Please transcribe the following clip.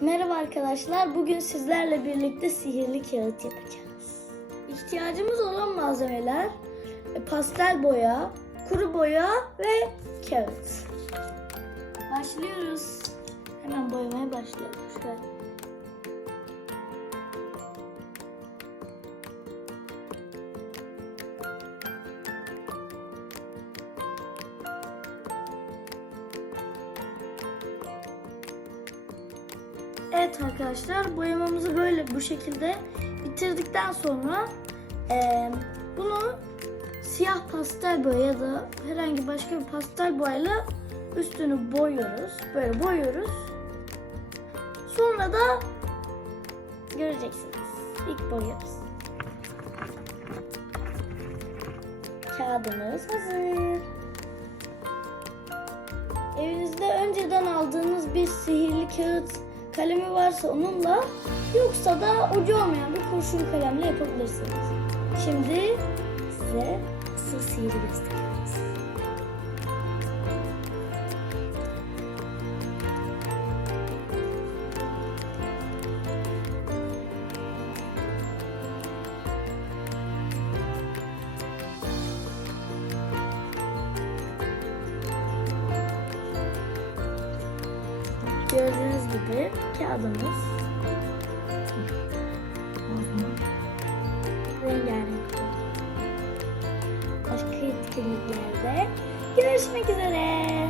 Merhaba arkadaşlar. Bugün sizlerle birlikte sihirli kağıt yapacağız. İhtiyacımız olan malzemeler e, pastel boya, kuru boya ve kağıt. Başlıyoruz. Hemen boyamaya başlayalım. Şöyle. Evet arkadaşlar boyamamızı böyle bu şekilde bitirdikten sonra eee, bunu siyah pastel boya ya da herhangi başka bir pastel boyayla üstünü boyuyoruz. Böyle boyuyoruz. Sonra da göreceksiniz. İlk boyuyoruz. Kağıdımız hazır. Evinizde önceden aldığınız bir sihirli kağıt kalemi varsa onunla yoksa da ucu olmayan bir kurşun kalemle yapabilirsiniz. Şimdi size asıl sihiri göstereceğiz. Gördüğünüz gibi kağıdımız rengarenk. Başka etkinliklerde görüşmek üzere.